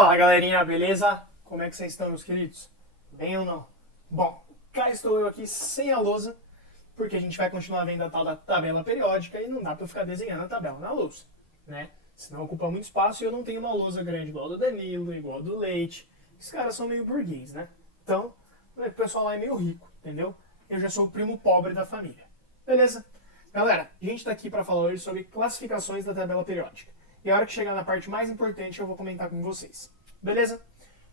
Fala galerinha, beleza? Como é que vocês estão, meus queridos? Bem ou não? Bom, cá estou eu aqui sem a lousa, porque a gente vai continuar vendo a tal da tabela periódica e não dá pra eu ficar desenhando a tabela na lousa, né? Senão ocupa muito espaço e eu não tenho uma lousa grande igual a do Danilo, igual a do Leite. Esses caras são meio burguês, né? Então, o pessoal lá é meio rico, entendeu? Eu já sou o primo pobre da família. Beleza? Galera, a gente tá aqui para falar hoje sobre classificações da tabela periódica. E a hora que chegar na parte mais importante eu vou comentar com vocês. Beleza?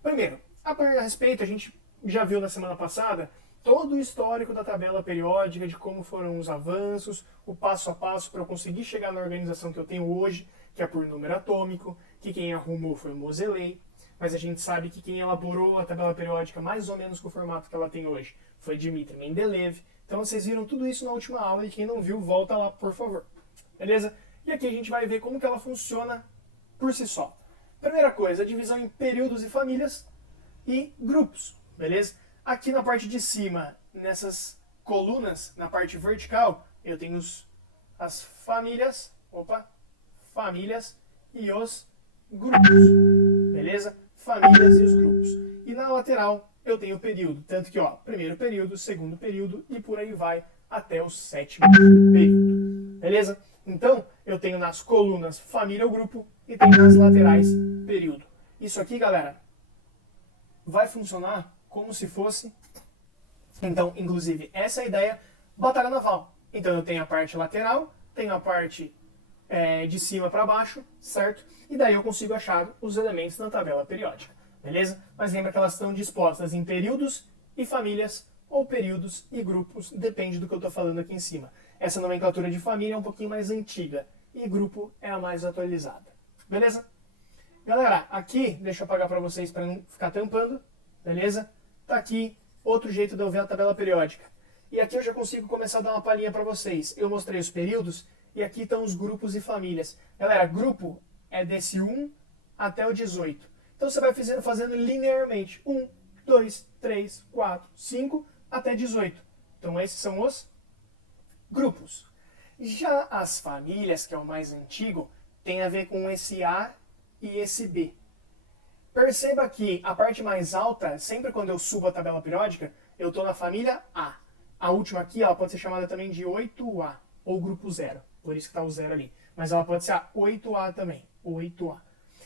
Primeiro, a respeito, a gente já viu na semana passada todo o histórico da tabela periódica, de como foram os avanços, o passo a passo para eu conseguir chegar na organização que eu tenho hoje, que é por número atômico, que quem arrumou foi o Moseley, mas a gente sabe que quem elaborou a tabela periódica mais ou menos com o formato que ela tem hoje foi Dmitri Mendeleev. Então vocês viram tudo isso na última aula e quem não viu, volta lá, por favor. Beleza? E aqui a gente vai ver como que ela funciona por si só. Primeira coisa, a divisão em períodos e famílias e grupos, beleza? Aqui na parte de cima, nessas colunas, na parte vertical, eu tenho as famílias, famílias e os grupos, beleza? Famílias e os grupos. E na lateral eu tenho o período, tanto que, primeiro período, segundo período e por aí vai até o sétimo período, beleza? Então, eu tenho nas colunas família ou grupo e tenho nas laterais período. Isso aqui, galera, vai funcionar como se fosse, então, inclusive, essa é a ideia, batalha naval. Então, eu tenho a parte lateral, tenho a parte de cima para baixo, certo? E daí eu consigo achar os elementos na tabela periódica, beleza? Mas lembra que elas estão dispostas em períodos e famílias, ou períodos e grupos, depende do que eu estou falando aqui em cima. Essa nomenclatura de família é um pouquinho mais antiga e grupo é a mais atualizada. Beleza? Galera, aqui, deixa eu apagar para vocês para não ficar tampando, beleza? Tá aqui outro jeito de eu ver a tabela periódica. E aqui eu já consigo começar a dar uma palhinha para vocês. Eu mostrei os períodos e aqui estão os grupos e famílias. Galera, grupo é desse 1 até o 18. Então você vai fazendo linearmente. 1, 2, 3, 4, 5 até 18. Então esses são os grupos. Já as famílias, que é o mais antigo, tem a ver com esse A e esse B. Perceba que a parte mais alta, sempre quando eu subo a tabela periódica, eu estou na família A. A última aqui, ela pode ser chamada também de 8A, ou grupo 0, por isso que está o 0 ali. Mas ela pode ser a 8A também, 8A.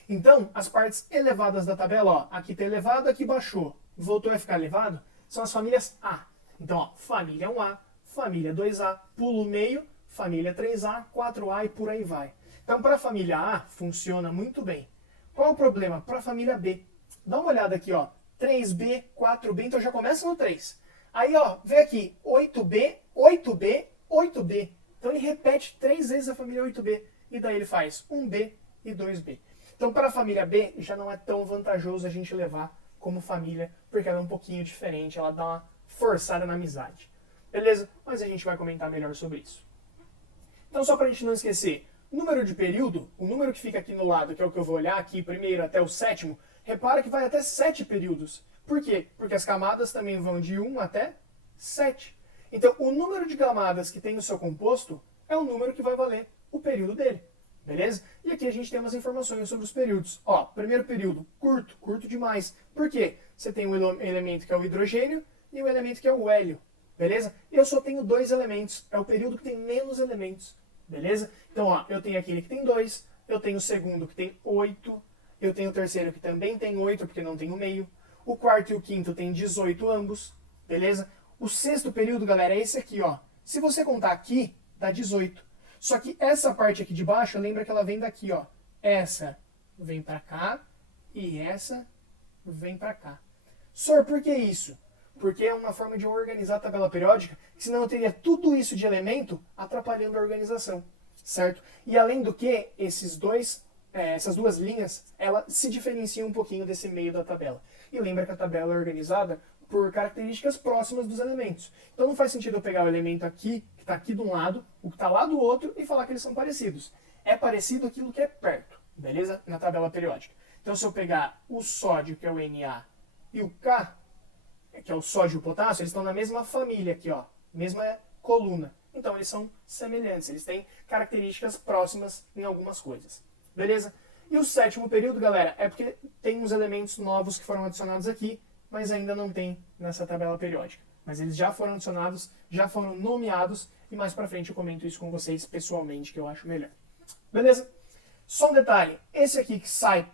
Então, as partes elevadas da tabela, aqui está elevado, aqui baixou, voltou a ficar elevado, são as famílias A. Então, família 1A, família 2A, pulo meio, família 3A, 4A e por aí vai. Então, para a família A, funciona muito bem. Qual é o problema? Para a família B. Dá uma olhada aqui, 3B, 4B, então já começa no 3. Aí, vê aqui, 8B, 8B, 8B. Então ele repete 3 vezes a família 8B. E daí ele faz 1B e 2B. Então para a família B já não é tão vantajoso a gente levar como família, porque ela é um pouquinho diferente, ela dá uma forçada na amizade. Beleza? Mas a gente vai comentar melhor sobre isso. Então só para a gente não esquecer, número de período, o número que fica aqui no lado, que é o que eu vou olhar aqui primeiro até o sétimo, repara que vai até 7 períodos. Por quê? Porque as camadas também vão de 1 até 7. Então, o número de camadas que tem no seu composto é o número que vai valer o período dele. Beleza? E aqui a gente tem umas informações sobre os períodos. Primeiro período, curto, curto demais. Por quê? Você tem um elemento que é o hidrogênio e um elemento que é o hélio. Beleza? Eu só tenho 2 elementos. É o período que tem menos elementos. Beleza? Então, eu tenho aquele que tem 2, eu tenho o segundo que tem 8, eu tenho o terceiro que também tem 8, porque não tem o meio. O quarto e o quinto tem 18 ambos, beleza? O sexto período, galera, é esse aqui, Se você contar aqui, dá 18. Só que essa parte aqui de baixo, lembra que ela vem daqui, Essa vem pra cá e essa vem pra cá. Sor, por que isso? Porque é uma forma de eu organizar a tabela periódica, senão eu teria tudo isso de elemento atrapalhando a organização, certo? E além do que, essas duas linhas, ela se diferenciam um pouquinho desse meio da tabela. E lembra que a tabela é organizada por características próximas dos elementos. Então não faz sentido eu pegar o elemento aqui, que está aqui de um lado, o que está lá do outro, e falar que eles são parecidos. É parecido aquilo que é perto, beleza? Na tabela periódica. Então se eu pegar o sódio, que é o Na, e o K, que é o sódio e o potássio, eles estão na mesma família aqui, mesma coluna. Então eles são semelhantes, eles têm características próximas em algumas coisas. Beleza? E o sétimo período, galera, é porque tem uns elementos novos que foram adicionados aqui, mas ainda não tem nessa tabela periódica. Mas eles já foram adicionados, já foram nomeados, e mais pra frente eu comento isso com vocês pessoalmente, que eu acho melhor. Beleza? Só um detalhe, esse aqui que sai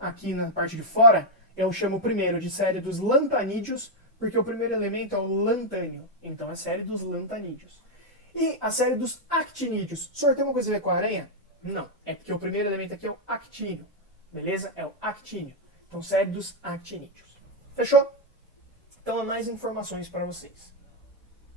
aqui na parte de fora, eu chamo primeiro de série dos lantanídeos, porque o primeiro elemento é o lantânio, então é a série dos lantanídeos. E a série dos actinídeos, o senhor tem uma coisa a ver com a aranha? Não, é porque o primeiro elemento aqui é o actínio, beleza? É o actínio, então série dos actinídeos. Fechou? Então, há mais informações para vocês.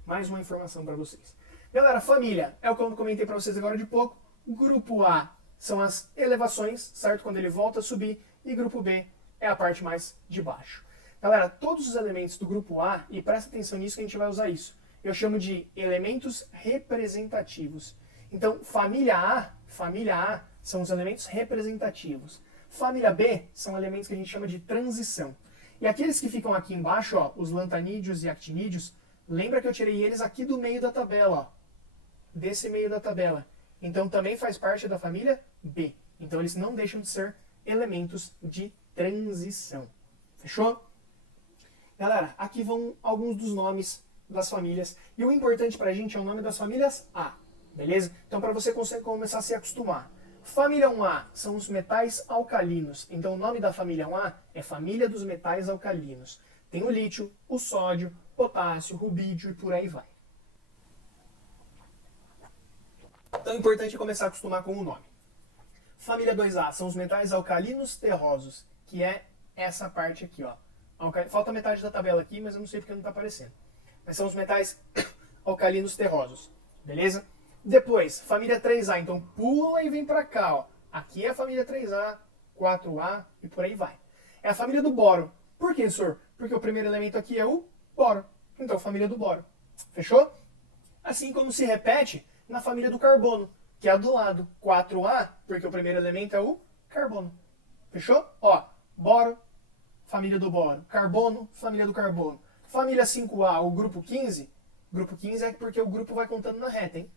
Mais uma informação para vocês. Galera, família, é o que eu comentei para vocês agora de pouco. Grupo A são as elevações, certo? Quando ele volta a subir. E grupo B é a parte mais de baixo. Galera, todos os elementos do grupo A, e presta atenção nisso que a gente vai usar isso, eu chamo de elementos representativos. Então, família A são os elementos representativos. Família B são elementos que a gente chama de transição. E aqueles que ficam aqui embaixo, ó, os lantanídeos e actinídeos, lembra que eu tirei eles aqui do meio da tabela, ó, desse meio da tabela. Então também faz parte da família B. Então eles não deixam de ser elementos de transição. Fechou? Galera, aqui vão alguns dos nomes das famílias. E o importante pra gente é o nome das famílias A. Beleza? Então para você começar a se acostumar. Família 1A são os metais alcalinos. Então o nome da família 1A é família dos metais alcalinos. Tem o lítio, o sódio, potássio, rubídio e por aí vai. Então é importante começar a acostumar com o nome. Família 2A são os metais alcalinos terrosos, que é essa parte aqui, ó. Falta metade da tabela aqui, mas eu não sei porque não está aparecendo. Mas são os metais alcalinos terrosos, beleza? Depois, família 3A, então pula e vem para cá, ó. Aqui é a família 3A, 4A e por aí vai. É a família do boro. Por quê, senhor? Porque o primeiro elemento aqui é o boro. Então, família do boro. Fechou? Assim como se repete na família do carbono, que é a do lado. 4A, porque o primeiro elemento é o carbono. Fechou? Ó, boro, família do boro. Carbono, família do carbono. Família 5A, o grupo 15. Grupo 15 é porque o grupo vai contando na reta, hein?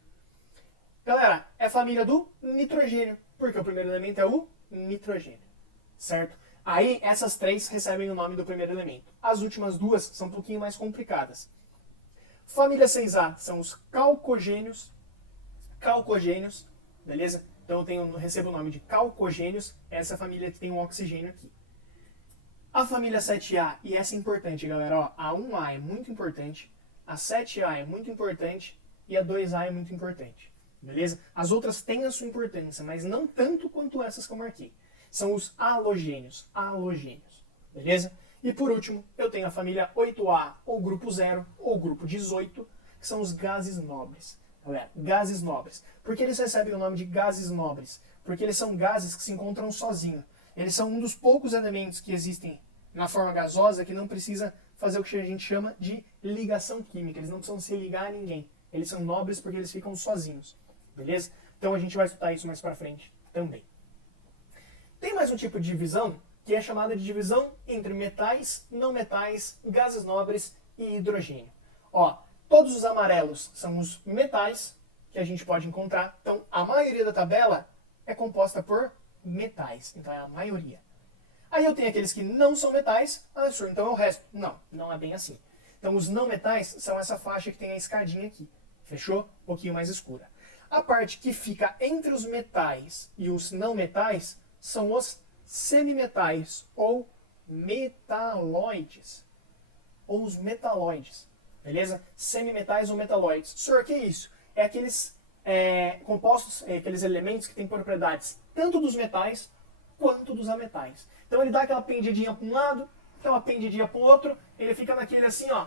Galera, é família do nitrogênio, porque o primeiro elemento é o nitrogênio, certo? Aí, essas três recebem o nome do primeiro elemento. As últimas duas são um pouquinho mais complicadas. Família 6A são os calcogênios, beleza? Então eu recebo o nome de calcogênios, essa família que tem um oxigênio aqui. A família 7A, e essa é importante, galera, ó, a 1A é muito importante, a 7A é muito importante e a 2A é muito importante. Beleza? As outras têm a sua importância, mas não tanto quanto essas que eu marquei. São os halogênios, beleza? E por último, eu tenho a família 8A, ou grupo 0, ou grupo 18, que são os gases nobres. Galera, gases nobres. Por que eles recebem o nome de gases nobres? Porque eles são gases que se encontram sozinhos. Eles são um dos poucos elementos que existem na forma gasosa que não precisa fazer o que a gente chama de ligação química. Eles não precisam se ligar a ninguém. Eles são nobres porque eles ficam sozinhos. Beleza? Então a gente vai estudar isso mais pra frente também. Tem mais um tipo de divisão, que é chamada de divisão entre metais, não metais, gases nobres e hidrogênio. Ó, todos os amarelos são os metais que a gente pode encontrar. Então a maioria da tabela é composta por metais. Então é a maioria. Aí eu tenho aqueles que não são metais. Ah, senhor, então é o resto. Não, não é bem assim. Então os não metais são essa faixa que tem a escadinha aqui. Fechou? Um pouquinho mais escura. A parte que fica entre os metais e os não metais são os semimetais ou metalóides. Ou os metalóides. Beleza? Semimetais ou metalóides. Senhor, o que é isso? É aqueles compostos, aqueles elementos que têm propriedades tanto dos metais quanto dos ametais. Então ele dá aquela pendidinha para um lado, aquela pendidinha para o outro, ele fica naquele assim, ó.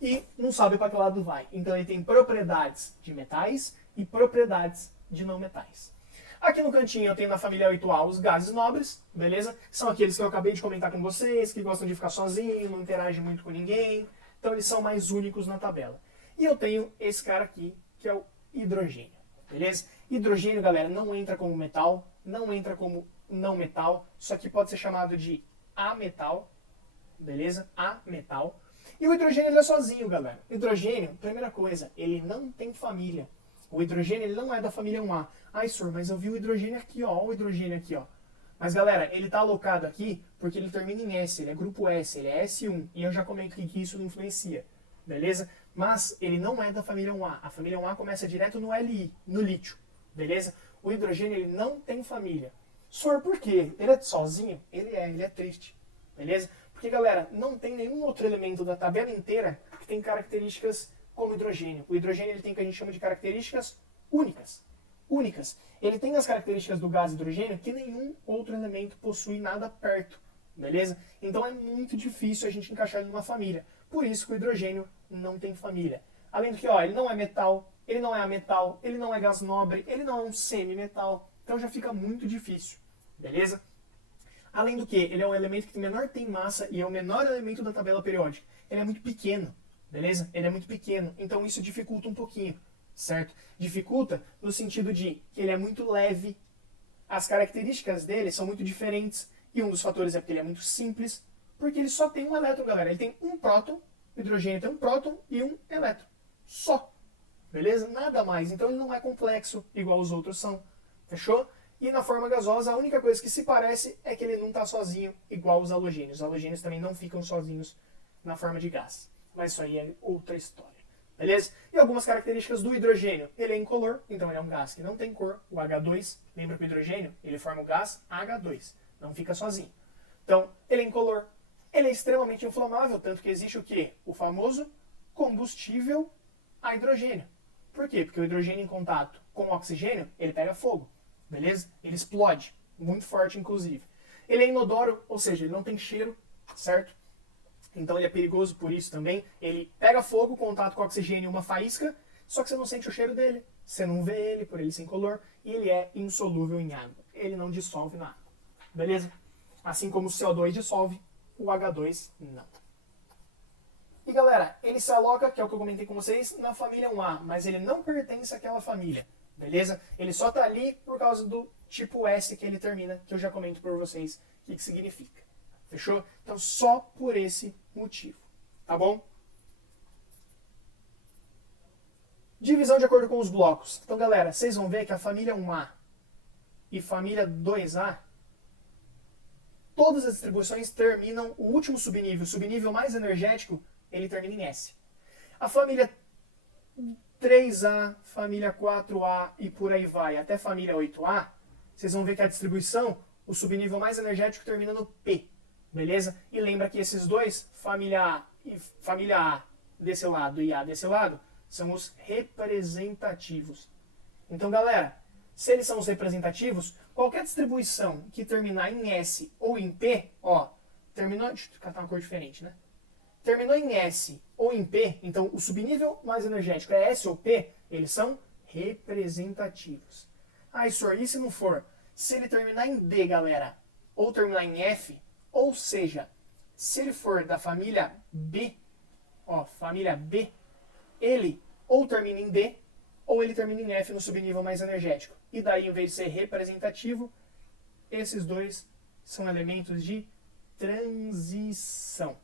E não sabe para que lado vai. Então ele tem propriedades de metais e propriedades de não metais. Aqui no cantinho eu tenho na família 8A os gases nobres, beleza? São aqueles que eu acabei de comentar com vocês, que gostam de ficar sozinho, não interagem muito com ninguém. Então eles são mais únicos na tabela. E eu tenho esse cara aqui, que é o hidrogênio, beleza? Hidrogênio, galera, não entra como metal, não entra como não metal. Isso aqui pode ser chamado de ametal, beleza? Ametal. E o hidrogênio ele é sozinho, galera. Hidrogênio, primeira coisa, ele não tem família. O hidrogênio ele não é da família 1A. Ai, senhor, mas eu vi o hidrogênio aqui, ó. Olha o hidrogênio aqui, ó. Mas, galera, ele está alocado aqui porque ele termina em S, ele é grupo S, ele é S1. E eu já comento que isso não influencia, beleza? Mas ele não é da família 1A. A família 1A começa direto no Li, no lítio, beleza? O hidrogênio ele não tem família. Senhor, por quê? Ele é sozinho? Ele é triste, beleza? Porque, galera, não tem nenhum outro elemento da tabela inteira que tem características como o hidrogênio. O hidrogênio ele tem o que a gente chama de características únicas. Ele tem as características do gás hidrogênio que nenhum outro elemento possui nada perto, beleza? Então é muito difícil a gente encaixar ele numa família. Por isso que o hidrogênio não tem família. Além do que, ó, ele não é metal, ele não é ametal, ele não é gás nobre, ele não é um semimetal. Então já fica muito difícil, beleza? Além do que, ele é um elemento que menor tem massa e é o menor elemento da tabela periódica. Ele é muito pequeno, beleza? Ele é muito pequeno, então isso dificulta um pouquinho, certo? Dificulta no sentido de que ele é muito leve, as características dele são muito diferentes, e um dos fatores é porque ele é muito simples, porque ele só tem um elétron, galera. Ele tem um próton, o hidrogênio tem um próton e um elétron. Só. Beleza? Nada mais. Então ele não é complexo igual os outros são. Fechou? E na forma gasosa, a única coisa que se parece é que ele não está sozinho igual os halogênios. Os halogênios também não ficam sozinhos na forma de gás. Mas isso aí é outra história. Beleza? E algumas características do hidrogênio. Ele é incolor, então ele é um gás que não tem cor. O H2, lembra que o hidrogênio, ele forma o gás H2. Não fica sozinho. Então, ele é incolor. Ele é extremamente inflamável, tanto que existe o quê? O famoso combustível a hidrogênio. Por quê? Porque o hidrogênio em contato com o oxigênio, ele pega fogo. Beleza? Ele explode. Muito forte, inclusive. Ele é inodoro, ou seja, ele não tem cheiro, certo? Então ele é perigoso por isso também. Ele pega fogo, contato com o oxigênio, uma faísca, só que você não sente o cheiro dele. Você não vê ele, por ele ser incolor. E ele é insolúvel em água. Ele não dissolve na água. Beleza? Assim como o CO2 dissolve, o H2 não. E galera, ele se aloca, que é o que eu comentei com vocês, na família 1A, mas ele não pertence àquela família. Beleza? Ele só tá ali por causa do tipo S que ele termina, que eu já comento por vocês o que significa. Fechou? Então só por esse motivo. Tá bom? Divisão de acordo com os blocos. Então galera, vocês vão ver que a família 1A e família 2A, todas as distribuições terminam, o último subnível, o subnível mais energético, ele termina em S. A família 3A, família 4A e por aí vai, até família 8A, vocês vão ver que a distribuição, o subnível mais energético termina no P. Beleza? E lembra que esses dois, família A desse lado e A desse lado, são os representativos. Então, galera, se eles são os representativos, qualquer distribuição que terminar em S ou em P, ó, terminou, deixa eu catar uma cor diferente, né? Terminou em S ou em P, então o subnível mais energético é S ou P, eles são representativos. Ah, senhor, e se não for? Se ele terminar em D, galera, ou terminar em F, ou seja, se ele for da família B, ó, família B, ele ou termina em D, ou ele termina em F no subnível mais energético. E daí, em vez de ser representativo, esses dois são elementos de transição.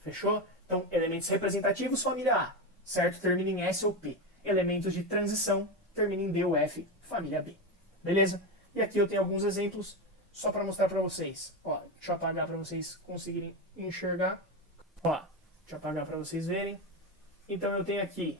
Fechou? Então, elementos representativos, família A, certo? Termina em S ou P. Elementos de transição, termina em D ou F, família B. Beleza? E aqui eu tenho alguns exemplos, só para mostrar para vocês. Ó, deixa eu apagar para vocês conseguirem enxergar. Ó, deixa eu apagar para vocês verem. Então, eu tenho aqui,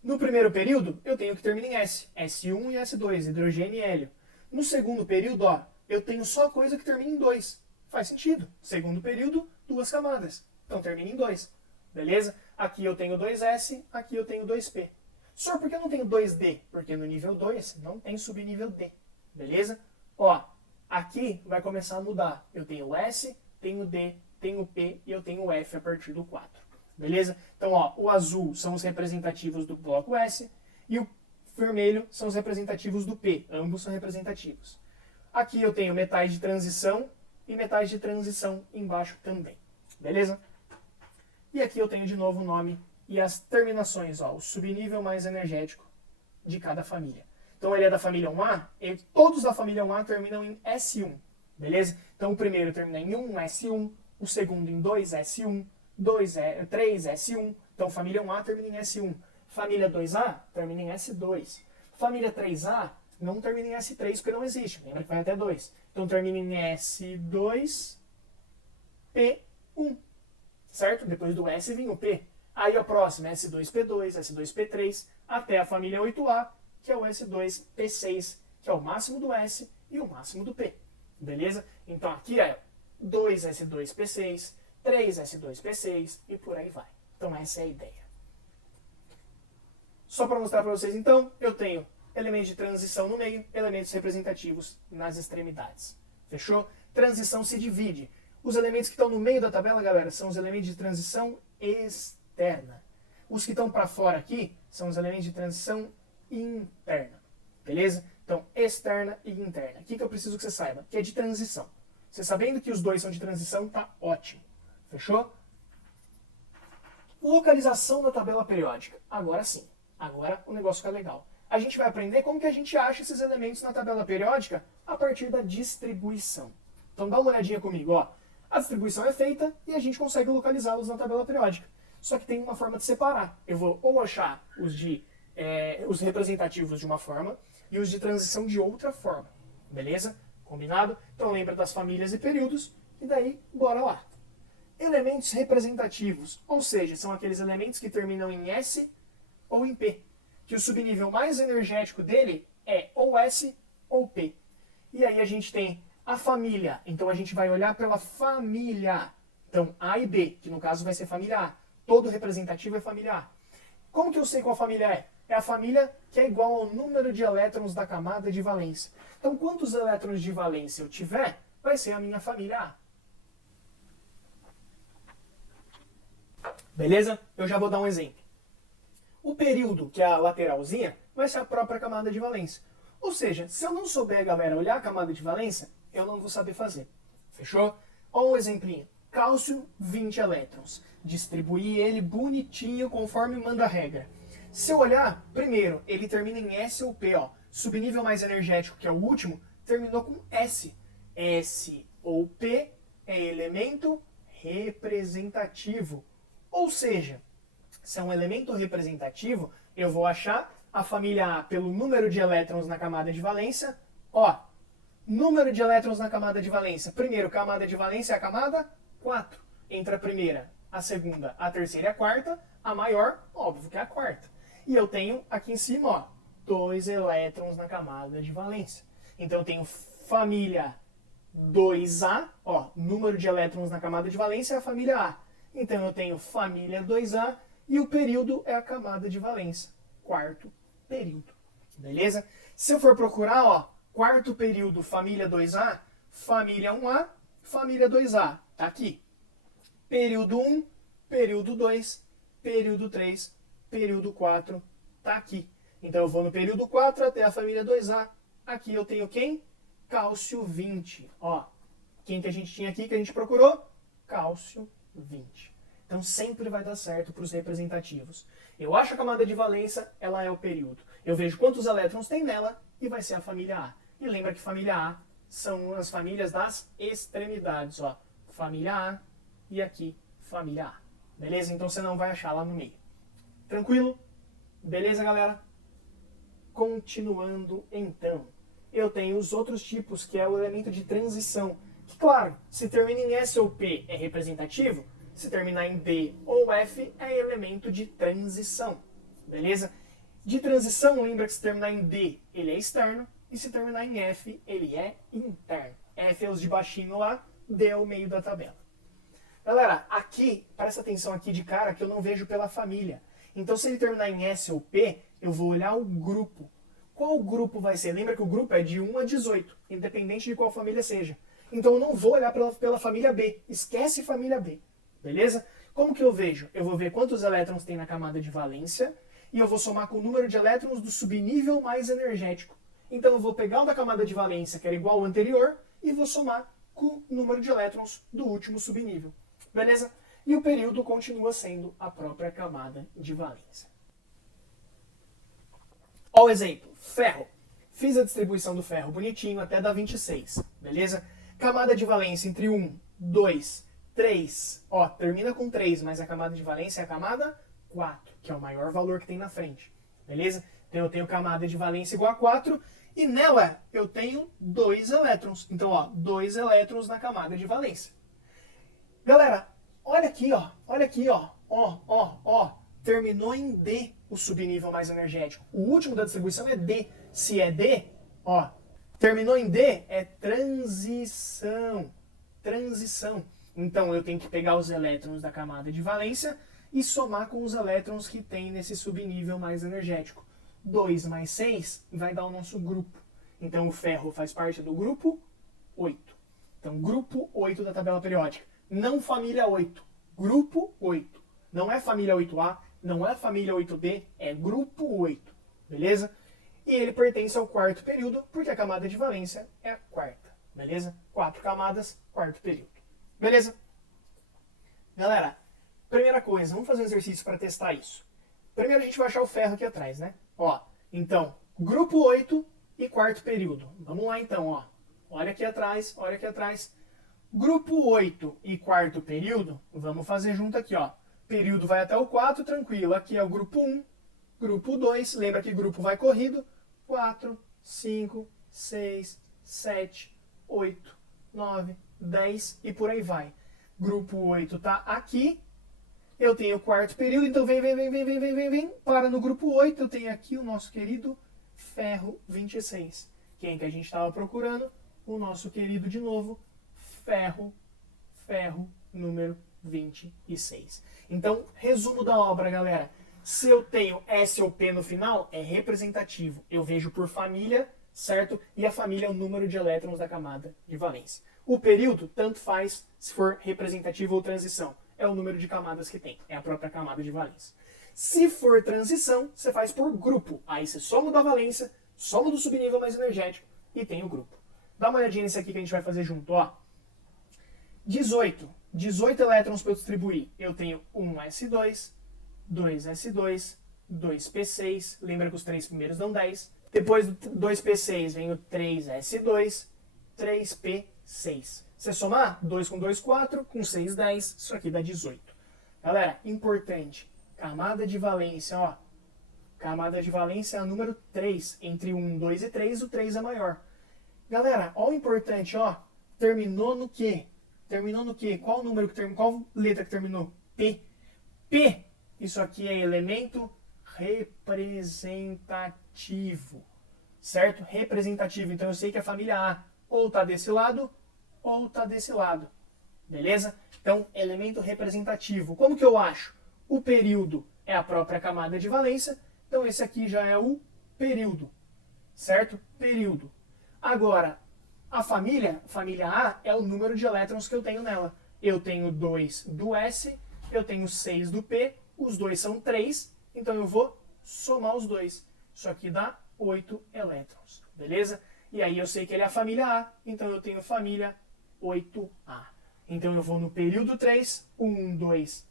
no primeiro período, eu tenho que termina em S. S1 e S2, hidrogênio e hélio. No segundo período, ó, eu tenho só coisa que termina em 2. Faz sentido. Segundo período, 2 camadas. Então termina em 2. Beleza? Aqui eu tenho 2S, aqui eu tenho 2P. Só porque eu não tenho 2D? Porque no nível 2 não tem subnível D. Beleza? Ó, aqui vai começar a mudar. Eu tenho S, tenho D, tenho P e eu tenho F a partir do 4. Beleza? Então, ó, o azul são os representativos do bloco S e o vermelho são os representativos do P. Ambos são representativos. Aqui eu tenho metais de transição e metais de transição embaixo também. Beleza? E aqui eu tenho de novo o nome e as terminações, ó, o subnível mais energético de cada família. Então ele é da família 1A, todos da família 1A terminam em S1. Beleza? Então o primeiro termina em 1S1, o segundo em 2S1, 3S1. Então família 1A termina em S1. Família 2A termina em S2. Família 3A não termina em S3 porque não existe. Lembra que vai até 2. Então termina em S2, P1. Certo? Depois do S vem o P. Aí a próxima é S2P2, S2P3, até a família 8A, que é o S2P6, que é o máximo do S e o máximo do P. Beleza? Então aqui é 2S2P6, 3S2P6 e por aí vai. Então essa é a ideia. Só para mostrar para vocês então, eu tenho elementos de transição no meio, elementos representativos nas extremidades. Fechou? Transição se divide. Os elementos que estão no meio da tabela, galera, são os elementos de transição externa. Os que estão para fora aqui são os elementos de transição interna. Beleza? Então, externa e interna. O que eu preciso que você saiba? Que é de transição. Você sabendo que os dois são de transição, tá ótimo. Fechou? Localização da tabela periódica. Agora sim. Agora o negócio fica legal. A gente vai aprender como que a gente acha esses elementos na tabela periódica a partir da distribuição. Então dá uma olhadinha comigo, ó. A distribuição é feita e a gente consegue localizá-los na tabela periódica. Só que tem uma forma de separar. Eu vou ou achar os representativos de uma forma e os de transição de outra forma. Beleza? Combinado? Então lembra das famílias e períodos e daí bora lá. Elementos representativos, ou seja, são aqueles elementos que terminam em S ou em P, que o subnível mais energético dele é ou S ou P. E aí a gente tem a família, então a gente vai olhar pela família. Então A e B, que no caso vai ser família A. Todo representativo é família A. Como que eu sei qual família é? É a família que é igual ao número de elétrons da camada de valência. Então quantos elétrons de valência eu tiver, vai ser a minha família A. Beleza? Eu já vou dar um exemplo. O período, que é a lateralzinha, vai ser a própria camada de valência. Ou seja, se eu não souber, galera, olhar a camada de valência, eu não vou saber fazer. Fechou? Olha um exemplinho. Cálcio, 20 elétrons. Distribuir ele bonitinho conforme manda a regra. Se eu olhar, primeiro, ele termina em S ou P. Ó. Subnível mais energético, que é o último, terminou com S. S ou P é elemento representativo. Ou seja, se é um elemento representativo, eu vou achar a família A pelo número de elétrons na camada de valência. Ó, número de elétrons na camada de valência. Primeiro, camada de valência é a camada 4. Entre a primeira, a segunda, a terceira e a quarta, a maior, óbvio que é a quarta. E eu tenho aqui em cima, ó, 2 elétrons na camada de valência. Então eu tenho família 2A, ó, número de elétrons na camada de valência é a família A. Então eu tenho família 2A e o período é a camada de valência, quarto período. Beleza? Se eu for procurar, ó, quarto período, família 2A, família 1A, família 2A, tá aqui. Período 1, período 2, período 3, período 4, tá aqui. Então eu vou no período 4 até a família 2A. Aqui eu tenho quem? Cálcio 20. Ó, quem que a gente tinha aqui que a gente procurou? Cálcio 20. Então sempre vai dar certo para os representativos. Eu acho a camada de valência, ela é o período. Eu vejo quantos elétrons tem nela e vai ser a família A. E lembra que família A são as famílias das extremidades. Ó. Família A e aqui família A. Beleza? Então você não vai achar lá no meio. Tranquilo? Beleza, galera? Continuando então. Eu tenho os outros tipos, que é o elemento de transição. Que, claro, se termina em S ou P é representativo, se terminar em D ou F é elemento de transição. Beleza? De transição, lembra que se terminar em D, ele é externo, e se terminar em F, ele é interno. F é os de baixinho lá, D é o meio da tabela. Galera, aqui, presta atenção aqui de cara que eu não vejo pela família. Então, se ele terminar em S ou P, eu vou olhar o grupo. Qual grupo vai ser? Lembra que o grupo é de 1 a 18, independente de qual família seja. Então, eu não vou olhar pela família B. Esquece família B. Beleza? Como que eu vejo? Eu vou ver quantos elétrons tem na camada de valência e eu vou somar com o número de elétrons do subnível mais energético. Então, eu vou pegar o da camada de valência, que era igual ao anterior, e vou somar com o número de elétrons do último subnível. Beleza? E o período continua sendo a própria camada de valência. Ó o exemplo, ferro. Fiz a distribuição do ferro bonitinho até dar 26, beleza? Camada de valência entre 1, 2, 3. Ó, termina com 3, mas a camada de valência é a camada 4. que é o maior valor que tem na frente. Beleza? Então eu tenho camada de valência igual a 4 e nela eu tenho 2 elétrons. Então, ó, 2 elétrons na camada de valência. Galera, olha aqui, ó. Olha aqui, ó. Ó. Terminou em D o subnível mais energético. O último da distribuição é D. Se é D, ó, terminou em D é transição. Transição. Então eu tenho que pegar os elétrons da camada de valência e somar com os elétrons que tem nesse subnível mais energético. 2 mais 6 vai dar o nosso grupo. Então o ferro faz parte do grupo 8. Então grupo 8 da tabela periódica. Não família 8. Grupo 8. Não é família 8A, não é família 8B, é grupo 8. Beleza? E ele pertence ao quarto período, porque a camada de valência é a quarta. Beleza? 4 camadas, quarto período. Beleza? Galera, primeira coisa, vamos fazer um exercício para testar isso. Primeiro a gente vai achar o ferro aqui atrás, né? Ó, então, grupo 8 e quarto período. Vamos lá então, ó. Olha aqui atrás, olha aqui atrás. Grupo 8 e quarto período, vamos fazer junto aqui, ó. Período vai até o 4, tranquilo. Aqui é o grupo 1, grupo 2, lembra que grupo vai corrido. 4, 5, 6, 7, 8, 9, 10 e por aí vai. Grupo 8 tá aqui. Eu tenho o quarto período, então vem. Para no grupo 8, eu tenho aqui o nosso querido ferro 26. Quem que a gente estava procurando? O nosso querido, de novo, ferro número 26. Então, resumo da obra, galera. Se eu tenho S ou P no final, é representativo. Eu vejo por família, certo? E a família é o número de elétrons da camada de valência. O período, tanto faz se for representativo ou transição. É o número de camadas que tem. É a própria camada de valência. Se for transição, você faz por grupo. Aí você soma da valência, soma do subnível mais energético e tem o grupo. Dá uma olhadinha nesse aqui que a gente vai fazer junto, ó. 18 elétrons para eu distribuir. Eu tenho 1s2, 2s2, 2p6. Lembra que os três primeiros dão 10. Depois do 2p6 vem o 3s2, 3p6. Se somar, 2 com 2, 4, com 6, 10. Isso aqui dá 18. Galera, importante. Camada de valência, ó. Camada de valência é o número 3. Entre 1, 2 e 3, o 3 é maior. Galera, ó o importante, ó. Terminou no quê? Terminou no quê? Qual número que terminou? Qual letra que terminou? P. P. Isso aqui é elemento representativo. Certo? Representativo. Então eu sei que a família A ou está desse lado ou está desse lado. Beleza? Então, elemento representativo. Como que eu acho? O período é a própria camada de valência. Então esse aqui já é o período. Certo? Período. Agora, a família A, é o número de elétrons que eu tenho nela. Eu tenho 2 do S, eu tenho 6 do P, os dois são 3, então eu vou somar os dois. Isso aqui dá 8 elétrons, beleza? E aí eu sei que ele é a família A, então eu tenho família 8A. Então eu vou no período 3, 1, 2,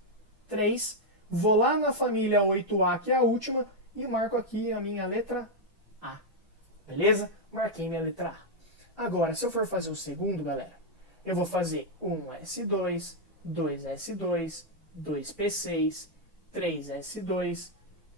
3, vou lá na família 8A, que é a última, e marco aqui a minha letra A. Beleza? Marquei minha letra A. Agora, se eu for fazer o segundo, galera, eu vou fazer 1s2, 2s2, 2p6, 3s2,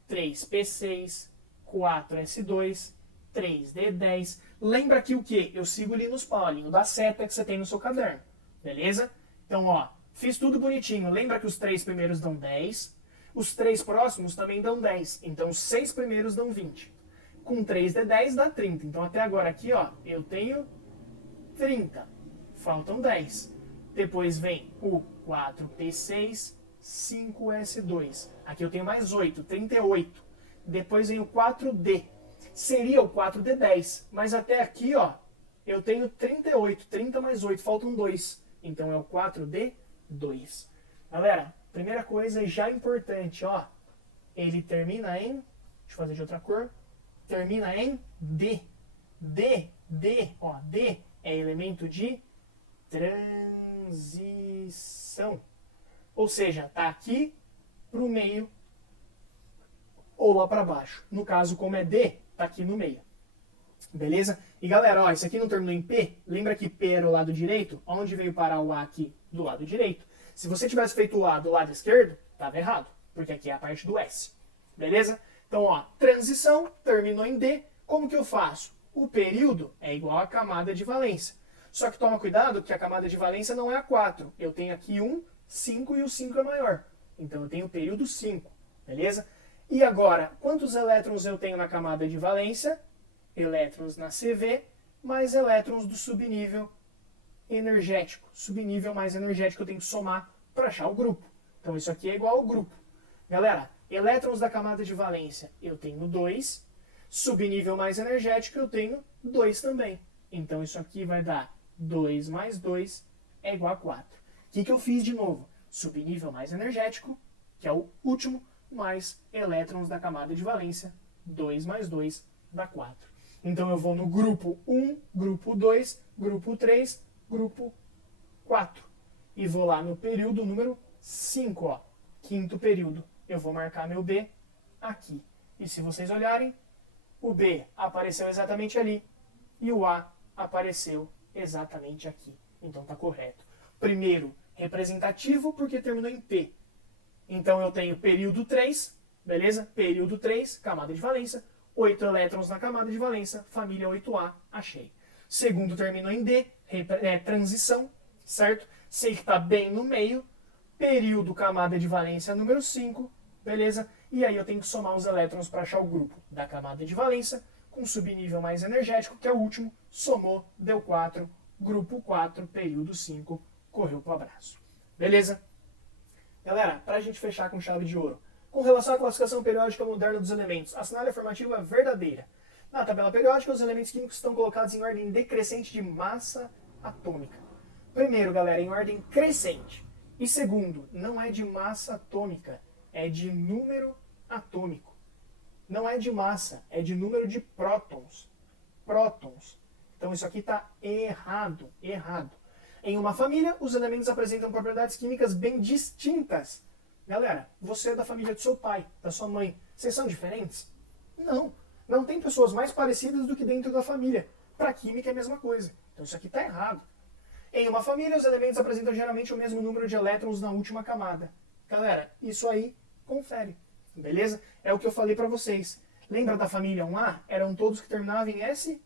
3p6, 4s2, 3d10. Lembra que o quê? Eu sigo ali nos paulinhos da seta que você tem no seu caderno. Beleza? Então, ó, fiz tudo bonitinho. Lembra que os 3 primeiros dão 10? Os 3 próximos também dão 10. Então, os 6 primeiros dão 20. Com 3d10 dá 30. Então, até agora aqui, ó, eu tenho 30. Faltam 10. Depois vem o 4p6, 5s2. Aqui eu tenho mais 8, 38. Depois vem o 4d. Seria o 4d10. Mas até aqui, ó, eu tenho 38. 30 mais 8, faltam 2. Então é o 4d2. Galera, primeira coisa já importante, ó. Ele termina em... Deixa eu fazer de outra cor. Termina em D. D, ó, D é elemento de transição. Ou seja, tá aqui pro meio ou lá para baixo. No caso, como é D, tá aqui no meio. Beleza? E galera, ó, isso aqui não terminou em P? Lembra que P era o lado direito? Onde veio parar o A aqui? Do lado direito. Se você tivesse feito o A do lado esquerdo, tava errado. Porque aqui é a parte do S. Beleza? Então, ó, transição, terminou em D. Como que eu faço? O período é igual à camada de valência. Só que toma cuidado que a camada de valência não é a 4. Eu tenho aqui 1, 5 e o 5 é maior. Então eu tenho o período 5. Beleza? E agora, quantos elétrons eu tenho na camada de valência? Elétrons na CV, mais elétrons do subnível energético. Subnível mais energético eu tenho que somar para achar o grupo. Então isso aqui é igual ao grupo. Galera, elétrons da camada de valência eu tenho 2. Subnível mais energético eu tenho 2 também. Então isso aqui vai dar 2 mais 2 é igual a 4. O que eu fiz de novo? Subnível mais energético, que é o último, mais elétrons da camada de valência, 2 mais 2 dá 4. Então eu vou no grupo 1, grupo 2, grupo 3, grupo 4. E vou lá no período número 5, ó, quinto período. Eu vou marcar meu B aqui. E se vocês olharem, o B apareceu exatamente ali e o A apareceu exatamente aqui. Então tá correto. Primeiro, representativo porque terminou em P. Então eu tenho período 3, beleza? Período 3, camada de valência, 8 elétrons na camada de valência, família 8A, achei. Segundo terminou em D, transição, certo? Sei que está bem no meio. Período, camada de valência número 5, beleza? E aí eu tenho que somar os elétrons para achar o grupo da camada de valência com subnível mais energético, que é o último, somou, deu 4, grupo 4, período 5, correu pro abraço. Beleza? Galera, para a gente fechar com chave de ouro, com relação à classificação periódica moderna dos elementos, assinale a afirmativa verdadeira. Na tabela periódica, os elementos químicos estão colocados em ordem decrescente de massa atômica. Primeiro, galera, em ordem crescente. E segundo, não é de massa atômica, é de número atômico. Não é de massa, é de número de prótons. Prótons. Então isso aqui está errado, errado. Em uma família, os elementos apresentam propriedades químicas bem distintas. Galera, você é da família do seu pai, da sua mãe. Vocês são diferentes? Não. Não tem pessoas mais parecidas do que dentro da família. Para química é a mesma coisa. Então isso aqui está errado. Em uma família, os elementos apresentam geralmente o mesmo número de elétrons na última camada. Galera, isso aí, confere. Beleza? É o que eu falei para vocês. Lembra da família 1A? Eram todos que terminavam em S1.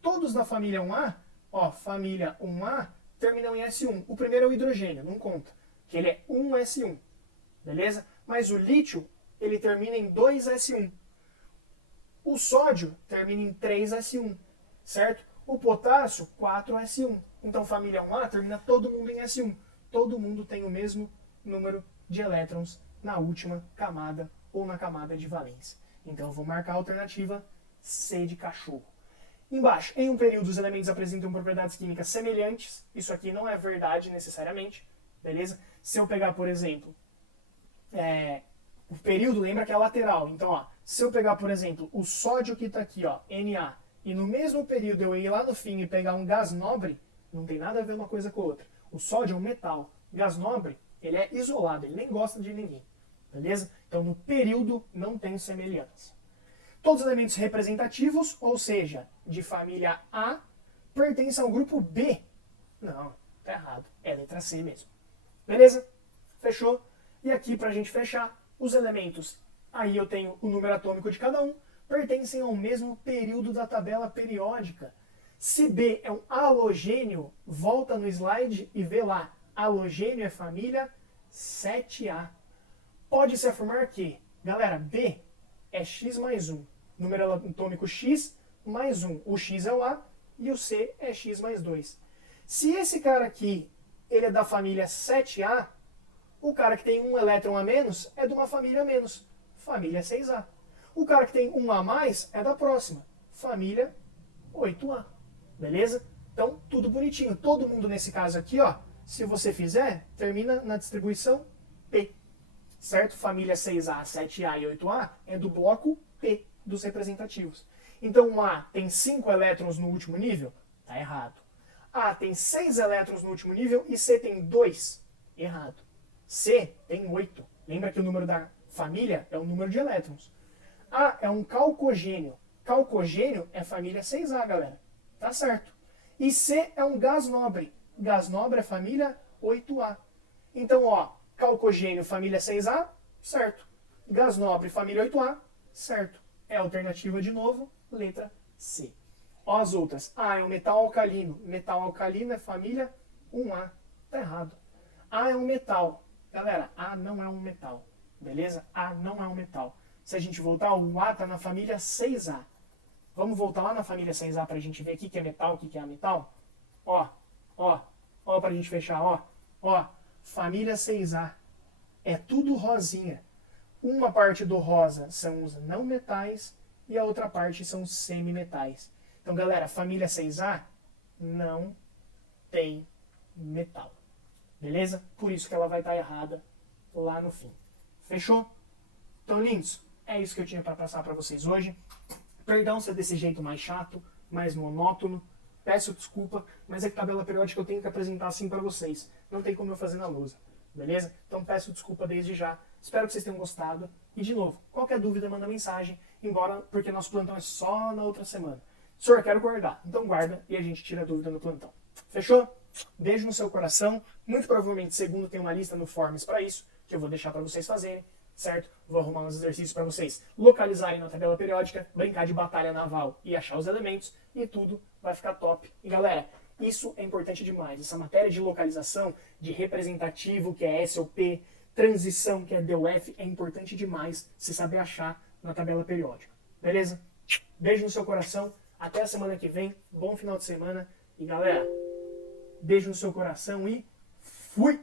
Todos da família 1A, ó, família 1A, terminam em S1. O primeiro é o hidrogênio, não conta, que ele é 1S1. Beleza? Mas o lítio, ele termina em 2S1. O sódio termina em 3S1, certo? O potássio, 4S1. Então, família 1A termina todo mundo em S1. Todo mundo tem o mesmo número de elétrons na última camada ou na camada de valência. Então, eu vou marcar a alternativa C de cachorro. Embaixo, em um período, os elementos apresentam propriedades químicas semelhantes. Isso aqui não é verdade necessariamente, beleza? Se eu pegar, por exemplo, o período, lembra que é lateral. Então, ó, se eu pegar, por exemplo, o sódio que está aqui, ó, Na, e no mesmo período eu ir lá no fim e pegar um gás nobre, não tem nada a ver uma coisa com a outra. O sódio é um metal. Gás nobre, ele é isolado, ele nem gosta de ninguém. Beleza? Então, no período, não tem semelhança. Todos os elementos representativos, ou seja, de família A, pertencem ao grupo B. Não, tá errado. É letra C mesmo. Beleza? Fechou? E aqui, pra gente fechar, os elementos, aí eu tenho o número atômico de cada um, pertencem ao mesmo período da tabela periódica. Se B é um halogênio, volta no slide e vê lá. Halogênio é família 7A. Pode-se afirmar que, galera, B é X mais 1. Número atômico X mais 1. O X é o A e o C é X mais 2. Se esse cara aqui ele é da família 7A, o cara que tem um elétron a menos é de uma família a menos, família 6A. O cara que tem um a mais é da próxima, família 8A. Beleza? Então, tudo bonitinho. Todo mundo nesse caso aqui, ó, se você fizer, termina na distribuição P. Certo? Família 6A, 7A e 8A é do bloco P dos representativos. Então, um A tem 5 elétrons no último nível? Tá errado. A tem 6 elétrons no último nível e C tem 2? Errado. C tem 8. Lembra que o número da família é o número de elétrons. A é um calcogênio. Calcogênio é família 6A, galera. Tá certo. E C é um gás nobre. Gás nobre é família 8A. Então, ó, calcogênio, família 6A, certo. Gás nobre, família 8A, certo. É a alternativa de novo, letra C. Ó as outras. A é um metal alcalino. Metal alcalino é família 1A. Tá errado. A é um metal. Galera, A não é um metal. Beleza? A não é um metal. Se a gente voltar, o A tá na família 6A. Vamos voltar lá na família 6A pra gente ver o que é metal, o que é ametal? Ó pra gente fechar, ó. Família 6A. É tudo rosinha. Uma parte do rosa são os não metais e a outra parte são os semimetais. Então, galera, família 6A não tem metal. Beleza? Por isso que ela vai estar errada lá no fim. Fechou? Então, lindos, é isso que eu tinha para passar para vocês hoje. Perdão se é desse jeito mais chato, mais monótono. Peço desculpa, mas é que tabela periódica eu tenho que apresentar assim para vocês. Não tem como eu fazer na lousa. Beleza? Então peço desculpa desde já. Espero que vocês tenham gostado. E de novo, qualquer dúvida manda mensagem. Embora, porque nosso plantão é só na outra semana. Senhor, quero guardar. Então guarda e a gente tira a dúvida no plantão. Fechou? Beijo no seu coração. Muito provavelmente segundo tem uma lista no Forms para isso, que eu vou deixar para vocês fazerem. Certo? Vou arrumar uns exercícios para vocês localizarem na tabela periódica, brincar de batalha naval e achar os elementos, e tudo vai ficar top. E galera, isso é importante demais. Essa matéria de localização, de representativo, que é SOP, transição, que é DOF, é importante demais se saber achar na tabela periódica. Beleza? Beijo no seu coração. Até a semana que vem. Bom final de semana. E galera, beijo no seu coração e fui!